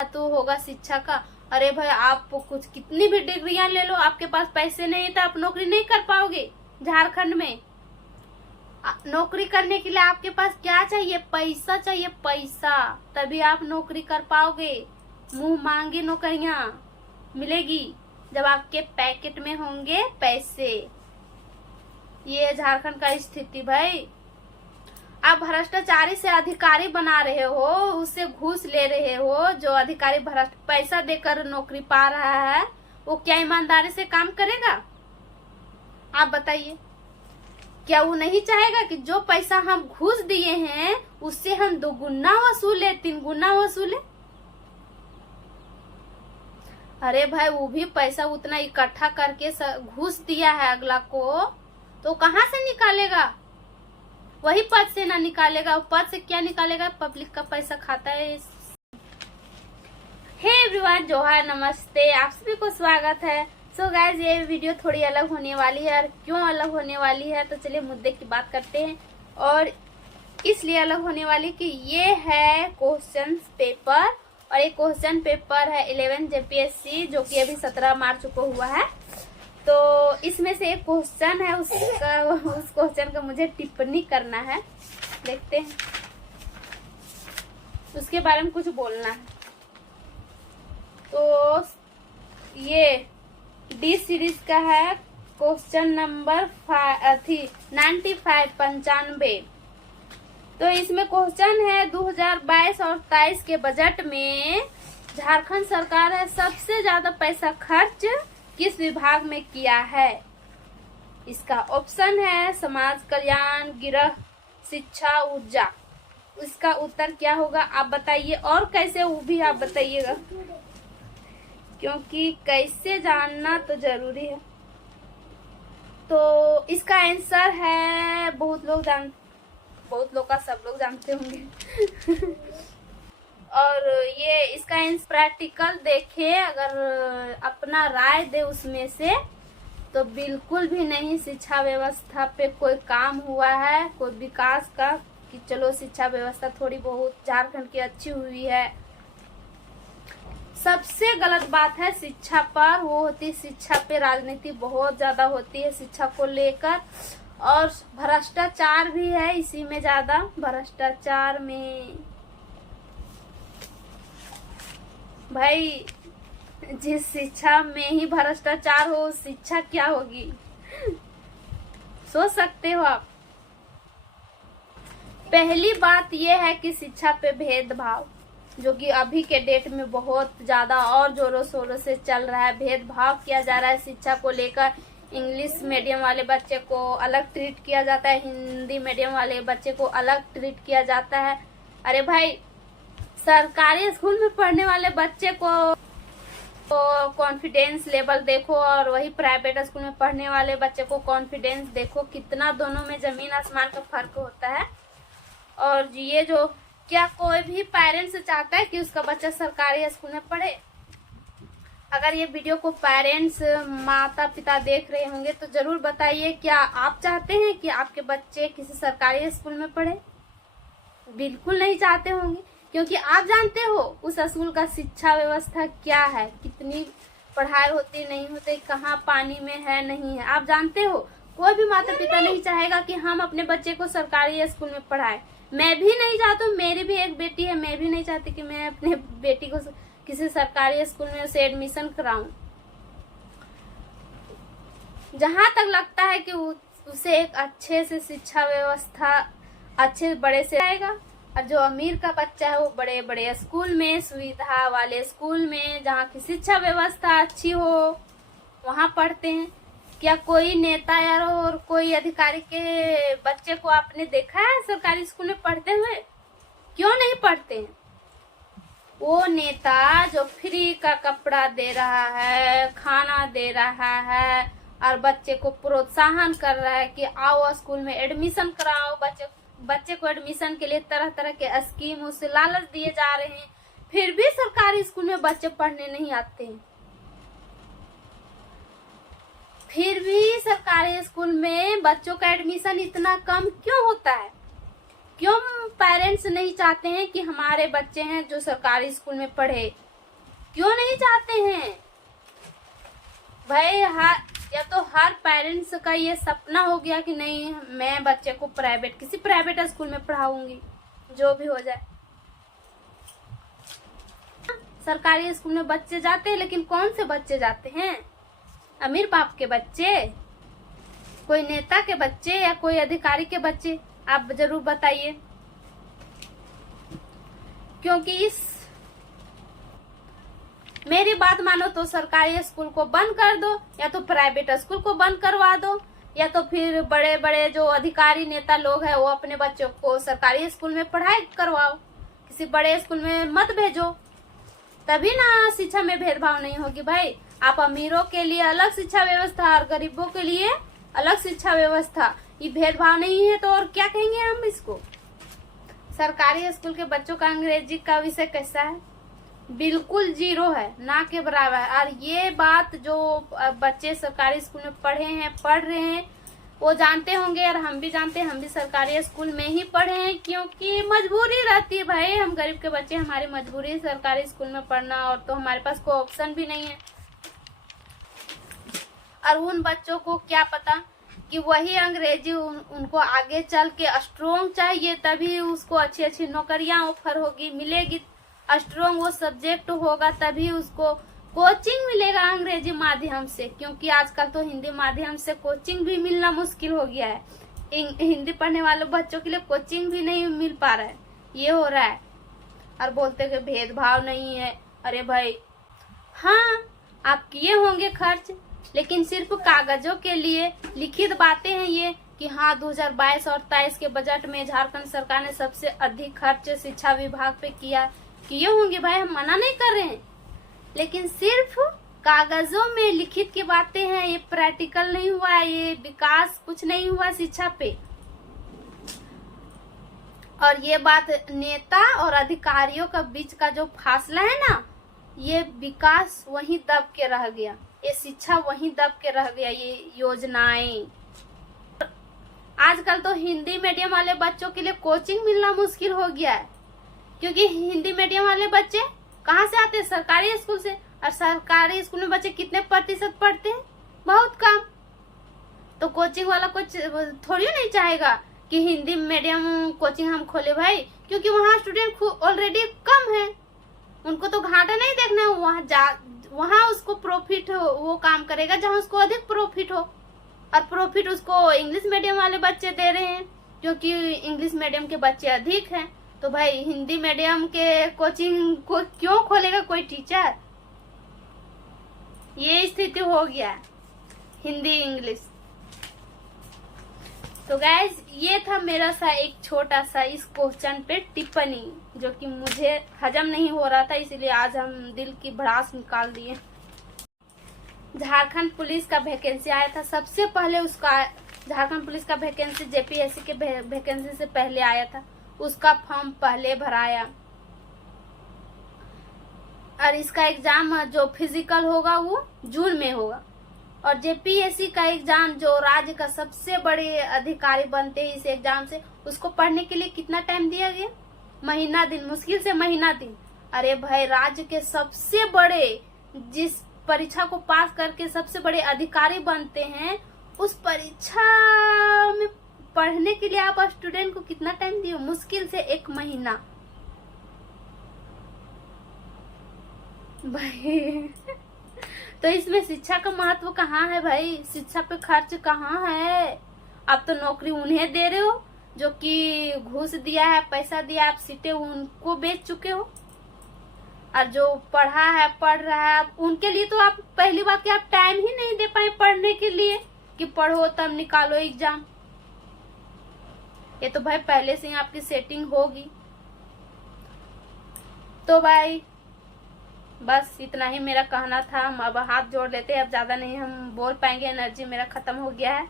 तो होगा शिक्षा का। अरे भाई, आप कुछ कितनी भी डिग्रियां ले लो, आपके पास पैसे नहीं तो आप नौकरी नहीं कर पाओगे। झारखंड में नौकरी करने के लिए आपके पास क्या चाहिए? पैसा चाहिए, पैसा। तभी आप नौकरी कर पाओगे। मुंह मांगी नौकरियां मिलेगी जब आपके पैकेट में होंगे पैसे। ये है झारखंड का स्थिति भाई। आप भ्रष्टाचारी से अधिकारी बना रहे हो, उससे घूस ले रहे हो। जो अधिकारी भ्रष्ट पैसा देकर नौकरी पा रहा है, वो क्या ईमानदारी से काम करेगा? आप बताइए, क्या वो नहीं चाहेगा कि जो पैसा हम घूस दिए हैं उससे हम 2 गुना वसूले, 3 गुना वसूले? अरे भाई, वो भी पैसा उतना इकट्ठा करके घूस दिया है अगला को, तो कहाँ से निकालेगा? वही पद से ना निकालेगा। पद से क्या निकालेगा? पब्लिक का पैसा खाता है। हे एवरीवन, जोहार, नमस्ते, आप सभी को स्वागत है। सो गाइज, ये वीडियो थोड़ी अलग होने वाली है। और क्यों अलग होने वाली है, तो चलिए मुद्दे की बात करते हैं। और इसलिए अलग होने वाली कि ये है क्वेश्चन पेपर, और एक क्वेश्चन पेपर है 11 जेपीएससी, जो कि अभी 17 मार्च को हुआ है। तो इसमें से एक क्वेश्चन है, उस क्वेश्चन का मुझे टिप्पणी करना है। देखते हैं, उसके बारे में कुछ बोलना है। तो ये डी सीरीज का है, क्वेश्चन नंबर 95 तो इसमें क्वेश्चन है 2022 और 23 के बजट में झारखंड सरकार है सबसे ज्यादा पैसा खर्च किस विभाग में किया है? इसका ऑप्शन है समाज कल्याण, गृह, शिक्षा, ऊर्जा। इसका उत्तर क्या होगा आप बताइए, और कैसे वो भी आप बताइएगा, क्योंकि कैसे जानना तो जरूरी है। तो इसका आंसर है, बहुत लोग का सब लोग जानते होंगे। और ये इसका प्रैक्टिकल देखे, अगर अपना राय दे उसमें से, तो बिल्कुल भी नहीं शिक्षा व्यवस्था पे कोई काम हुआ है, कोई विकास का, कि चलो शिक्षा व्यवस्था थोड़ी बहुत झारखंड की अच्छी हुई है। सबसे गलत बात है शिक्षा पर, वो होती शिक्षा पे राजनीति बहुत ज्यादा होती है शिक्षा को लेकर, और भ्रष्टाचार भी है इसी में ज्यादा। भ्रष्टाचार में भाई, जिस शिक्षा में ही भ्रष्टाचार हो, शिक्षा क्या होगी? सोच सकते हो आप। पहली बात यह है कि शिक्षा पे भेदभाव, जो कि अभी के डेट में बहुत ज्यादा और जोरों शोरों से चल रहा है। भेदभाव किया जा रहा है शिक्षा को लेकर। इंग्लिश मीडियम वाले बच्चे को अलग ट्रीट किया जाता है, हिंदी मीडियम वाले बच्चे को अलग ट्रीट किया जाता है। अरे भाई, सरकारी स्कूल में पढ़ने वाले बच्चे को कॉन्फिडेंस लेवल देखो, और वही प्राइवेट स्कूल में पढ़ने वाले बच्चे को कॉन्फिडेंस देखो, कितना दोनों में जमीन आसमान का फर्क होता है। और ये जो, क्या कोई भी पेरेंट्स चाहता है कि उसका बच्चा सरकारी स्कूल में पढ़े? अगर ये वीडियो को पेरेंट्स, माता पिता देख रहे होंगे तो जरूर बताइए, क्या आप चाहते हैं कि आपके बच्चे किसी सरकारी स्कूल में पढ़े? बिल्कुल नहीं चाहते होंगे, क्योंकि आप जानते हो उस स्कूल का शिक्षा व्यवस्था क्या है, कितनी पढ़ाई होती नहीं होती, कहाँ पानी में है नहीं है, आप जानते हो। कोई भी माता पिता नहीं चाहेगा कि हम अपने बच्चे को सरकारी स्कूल में पढ़ाएं। मैं भी नहीं चाहती हूँ, मेरी भी एक बेटी है, मैं भी नहीं चाहती कि मैं अपने बेटी को किसी सरकारी स्कूल में उसे एडमिशन कराऊं। जहां तक लगता है कि उसे एक अच्छे से शिक्षा व्यवस्था, अच्छे बड़े से आएगा। और जो अमीर का बच्चा है वो बड़े बड़े स्कूल में, सुविधा वाले स्कूल में, जहाँ की शिक्षा व्यवस्था अच्छी हो, वहाँ पढ़ते हैं। क्या कोई नेता या और कोई अधिकारी के बच्चे को आपने देखा है सरकारी स्कूल में पढ़ते हुए? क्यों नहीं पढ़ते हैं? वो नेता जो फ्री का कपड़ा दे रहा है, खाना दे रहा है, और बच्चे को प्रोत्साहन कर रहा है कि आओ स्कूल में एडमिशन कराओ, बच्चे को एडमिशन के लिए तरह तरह के स्कीम उससे लालच दिए जा रहे हैं, फिर भी सरकारी स्कूल में बच्चे पढ़ने नहीं आते हैं। फिर भी सरकारी स्कूल में बच्चों का एडमिशन इतना कम क्यों होता है? क्यों पेरेंट्स नहीं चाहते हैं कि हमारे बच्चे हैं जो सरकारी स्कूल में पढ़े? क्यों नहीं चाहते हैं भाई? या तो हर पेरेंट्स का ये सपना हो गया कि नहीं, मैं बच्चे को किसी प्राइवेट स्कूल में पढ़ाऊंगी, जो भी हो जाए। सरकारी स्कूल में बच्चे जाते हैं, लेकिन कौन से बच्चे जाते हैं? अमीर बाप के बच्चे, कोई नेता के बच्चे, या कोई अधिकारी के बच्चे? आप जरूर बताइए। क्योंकि मेरी बात मानो तो सरकारी स्कूल को बंद कर दो, या तो प्राइवेट स्कूल को बंद करवा दो, या तो फिर बड़े बड़े जो अधिकारी नेता लोग हैं वो अपने बच्चों को सरकारी स्कूल में पढ़ाई करवाओ, किसी बड़े स्कूल में मत भेजो। तभी ना शिक्षा में भेदभाव नहीं होगी भाई। आप अमीरों के लिए अलग शिक्षा व्यवस्था और गरीबों के लिए अलग शिक्षा व्यवस्था, ये भेदभाव नहीं है तो और क्या कहेंगे हम इसको? सरकारी स्कूल के बच्चों का अंग्रेजी का विषय कैसा है? बिल्कुल जीरो है, ना के बराबर है। और ये बात जो बच्चे सरकारी स्कूल में पढ़ रहे हैं वो जानते होंगे, और हम भी जानते हैं। हम भी सरकारी स्कूल में ही पढ़े हैं, क्योंकि मजबूरी रहती है भाई। हम गरीब के बच्चे, हमारी मजबूरी है सरकारी स्कूल में पढ़ना, और तो हमारे पास कोई ऑप्शन भी नहीं है। और उन बच्चों को क्या पता कि वही अंग्रेजी उनको आगे चल के स्ट्रोंग चाहिए, तभी उसको अच्छी अच्छी नौकरियां ऑफर होगी, मिलेगी। स्ट्रोंग वो सब्जेक्ट होगा तभी उसको कोचिंग मिलेगा अंग्रेजी माध्यम से, क्योंकि आजकल तो हिंदी माध्यम से कोचिंग भी मिलना मुश्किल हो गया है। हिंदी पढ़ने वाले बच्चों के लिए कोचिंग भी नहीं मिल पा रहा है, ये हो रहा है। और बोलते कि भेदभाव नहीं है। अरे भाई, हाँ आप किए होंगे खर्च, लेकिन सिर्फ कागजों के लिए लिखित बातें हैं ये कि हाँ 2022 और 23 के बजट में झारखंड सरकार ने सबसे अधिक खर्च शिक्षा विभाग पे किए होंगे भाई, हम मना नहीं कर रहे हैं, लेकिन सिर्फ कागजों में लिखित की बातें हैं, ये प्रैक्टिकल नहीं हुआ है, ये विकास कुछ नहीं हुआ शिक्षा पे। और ये बात नेता और अधिकारियों का बीच का जो फासला है ना, ये विकास वहीं दब के रह गया, ये शिक्षा वहीं दब के रह गया। ये योजनाएं आजकल तो हिंदी मीडियम वाले बच्चों के लिए कोचिंग मिलना मुश्किल हो गया है, क्योंकि हिंदी मीडियम वाले बच्चे कहाँ से आते हैं? सरकारी स्कूल से। और सरकारी स्कूल में बच्चे कितने प्रतिशत पढ़ते हैं? बहुत कम। तो कोचिंग वाला कुछ थोड़ी नहीं चाहेगा कि हिंदी मीडियम कोचिंग हम खोले भाई, क्योंकि वहाँ स्टूडेंट ऑलरेडी कम है, उनको तो घाटा नहीं देखना है। वहाँ उसको प्रॉफिट हो, वो काम करेगा जहाँ उसको अधिक प्रॉफिट हो। और प्रॉफिट उसको इंग्लिश मीडियम वाले बच्चे दे रहे हैं, क्योंकि इंग्लिश मीडियम के बच्चे अधिक हैं। तो भाई हिंदी मीडियम के कोचिंग को क्यों खोलेगा कोई टीचर? ये स्थिति हो गया हिंदी इंग्लिश। तो गाइज, ये था मेरा सा एक छोटा सा इस क्वेश्चन पे टिप्पणी, जो कि मुझे हजम नहीं हो रहा था, इसलिए आज हम दिल की भड़ास निकाल दिए। झारखंड पुलिस का वैकेंसी आया था, सबसे पहले उसका झारखंड पुलिस का वैकेंसी जेपीएससी के वैकेंसी से पहले आया था, उसका फॉर्म पहले भराया। और इसका एग्जाम जो फिजिकल होगा वो जून में होगा। और जेपीएससी का एग्जाम जो राज्य का सबसे बड़े अधिकारी बनते हैं इस एग्जाम से, उसको पढ़ने के लिए कितना टाइम दिया गया? महीना दिन, मुश्किल से महीना दिन। अरे भाई, राज्य के सबसे बड़े, जिस परीक्षा को पास करके सबसे बड़े अधिकारी बनते हैं, उस परीक्षा में पढ़ने के लिए आप स्टूडेंट को कितना टाइम दिए? मुश्किल से 1 महीना भाई। तो इसमें शिक्षा का महत्व कहाँ है भाई? शिक्षा पे खर्च कहाँ है? आप तो नौकरी उन्हें दे रहे हो जो कि घूस दिया है, पैसा दिया, आप सीटें उनको बेच चुके हो। और जो पढ़ा है, पढ़ रहा है, उनके लिए तो आप पहली बात कि आप टाइम ही नहीं दे पाए पढ़ने के लिए कि पढ़ो तब निकालो एग्जाम। ये तो भाई पहले से ही आपकी सेटिंग होगी। तो भाई बस इतना ही मेरा कहना था। हम अब हाथ जोड़ लेते हैं, अब ज्यादा नहीं हम बोल पाएंगे, एनर्जी मेरा खत्म हो गया है।